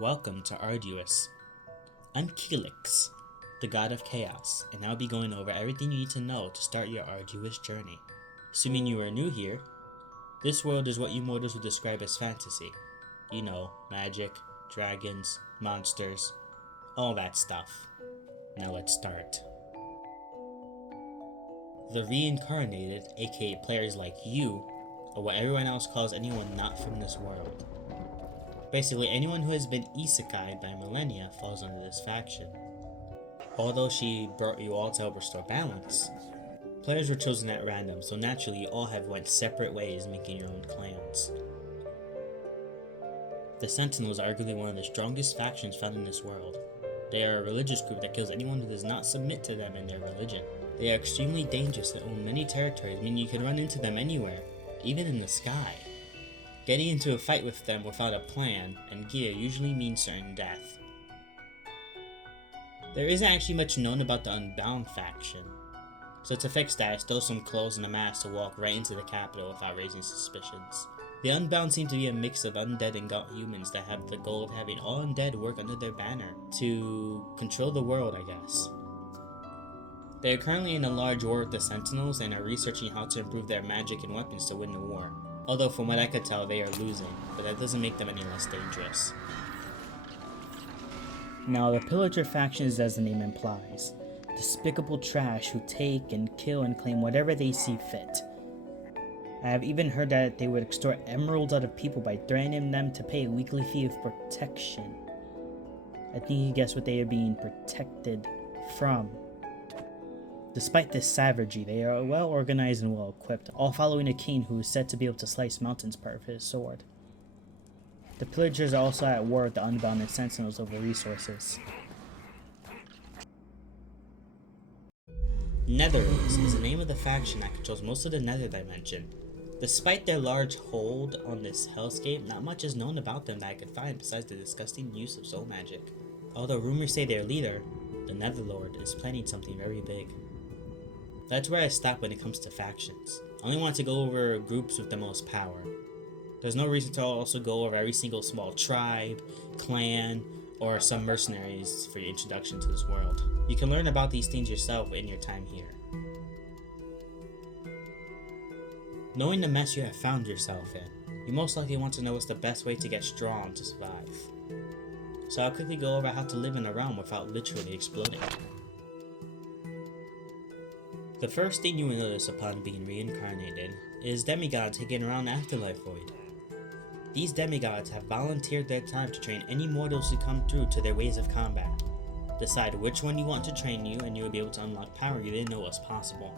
Welcome to Arduous. I'm Keelix, the god of chaos, and I'll be going over everything you need to know to start your arduous journey. Assuming you are new here, this world is what you mortals would describe as fantasy. You know, magic, dragons, monsters, all that stuff. Now let's start. The Reincarnated, aka players like you, are what everyone else calls anyone not from this world. Basically, anyone who has been isekai'd by millennia falls under this faction. Although she brought you all to help restore balance, players were chosen at random, so naturally you all have went separate ways, making your own clans. The Sentinels are arguably one of the strongest factions found in this world. They are a religious group that kills anyone who does not submit to them in their religion. They are extremely dangerous and own many territories, meaning you can run into them anywhere, even in the sky. Getting into a fight with them without a plan and gear usually means certain death. There isn't actually much known about the Unbound Faction, so to fix that I stole some clothes and a mask to walk right into the capital without raising suspicions. The Unbound seem to be a mix of undead and god humans that have the goal of having all undead work under their banner to control the world, I guess. They are currently in a large war with the Sentinels and are researching how to improve their magic and weapons to win the war. Although from what I could tell they are losing, but that doesn't make them any less dangerous. Now the Pillager Faction is as the name implies. Despicable trash who take and kill and claim whatever they see fit. I have even heard that they would extort emeralds out of people by threatening them to pay a weekly fee of protection. I think you guessed what they are being protected from. Despite this savagery, they are well organized and well equipped, all following a king who is said to be able to slice mountains apart with his sword. The Pillagers are also at war with the Unbound and Sentinels over resources. Netherens is the name of the faction that controls most of the Nether Dimension. Despite their large hold on this hellscape, not much is known about them that I could find besides the disgusting use of soul magic. Although rumors say their leader, the Netherlord, is planning something very big. That's where I stop when it comes to factions. I only want to go over groups with the most power. There's no reason to also go over every single small tribe, clan, or some mercenaries for your introduction to this world. You can learn about these things yourself in your time here. Knowing the mess you have found yourself in, you most likely want to know what's the best way to get strong to survive. So I'll quickly go over how to live in a realm without literally exploding. The first thing you will notice upon being reincarnated is demigods taking around Afterlife Void. These demigods have volunteered their time to train any mortals who come through to their ways of combat. Decide which one you want to train you and you will be able to unlock power you didn't know was possible.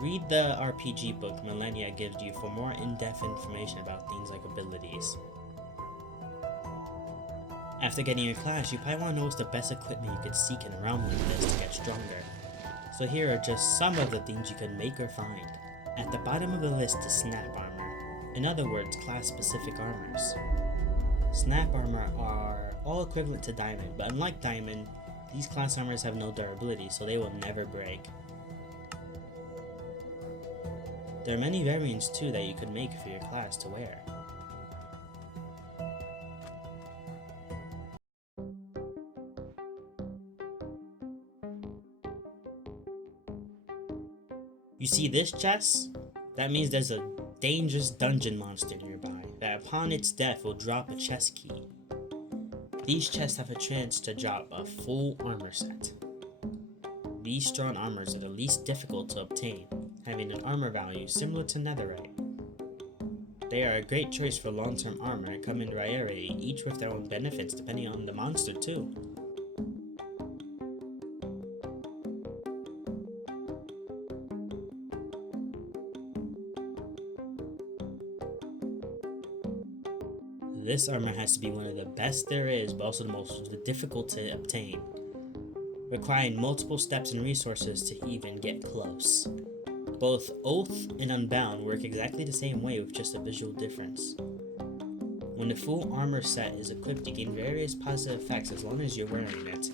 Read the RPG book Millennia gives you for more in-depth information about things like abilities. After getting your class, you probably want to know what's the best equipment you could seek in a realm like this to get stronger. So here are just some of the things you can make or find. At the bottom of the list is Snap Armor. In other words, class-specific armors. Snap Armor are all equivalent to Diamond, but unlike Diamond, these class armors have no durability, so they will never break. There are many variants too that you could make for your class to wear. You see this chest? That means there's a dangerous dungeon monster nearby that upon its death will drop a chest key. These chests have a chance to drop a full armor set. These strong armors are the least difficult to obtain, having an armor value similar to netherite. They are a great choice for long-term armor and come in rarity, each with their own benefits depending on the monster too. This armor has to be one of the best there is, but also the most difficult to obtain, requiring multiple steps and resources to even get close. Both Oath and Unbound work exactly the same way with just a visual difference. When the full armor set is equipped, you gain various positive effects as long as you're wearing it.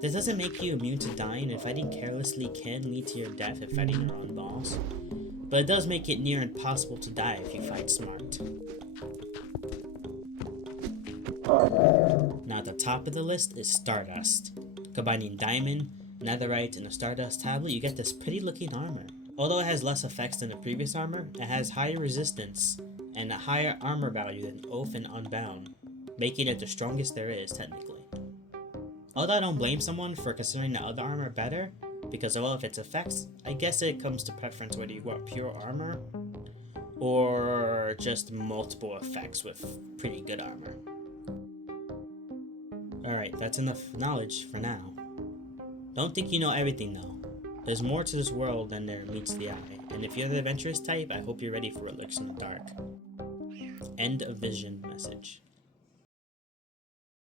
This doesn't make you immune to dying, and fighting carelessly can lead to your death if fighting your own boss, but it does make it near impossible to die if you fight smart. Now at the top of the list is Stardust. Combining Diamond, Netherite, and a Stardust tablet, you get this pretty looking armor. Although it has less effects than the previous armor, it has higher resistance and a higher armor value than Oath and Unbound, making it the strongest there is technically. Although I don't blame someone for considering the other armor better, because of all of its effects, I guess it comes to preference whether you want pure armor or just multiple effects with pretty good armor. Alright, that's enough knowledge for now. Don't think you know everything though. There's more to this world than there meets the eye, and if you're the adventurous type, I hope you're ready for what lurks in the dark. End of vision message.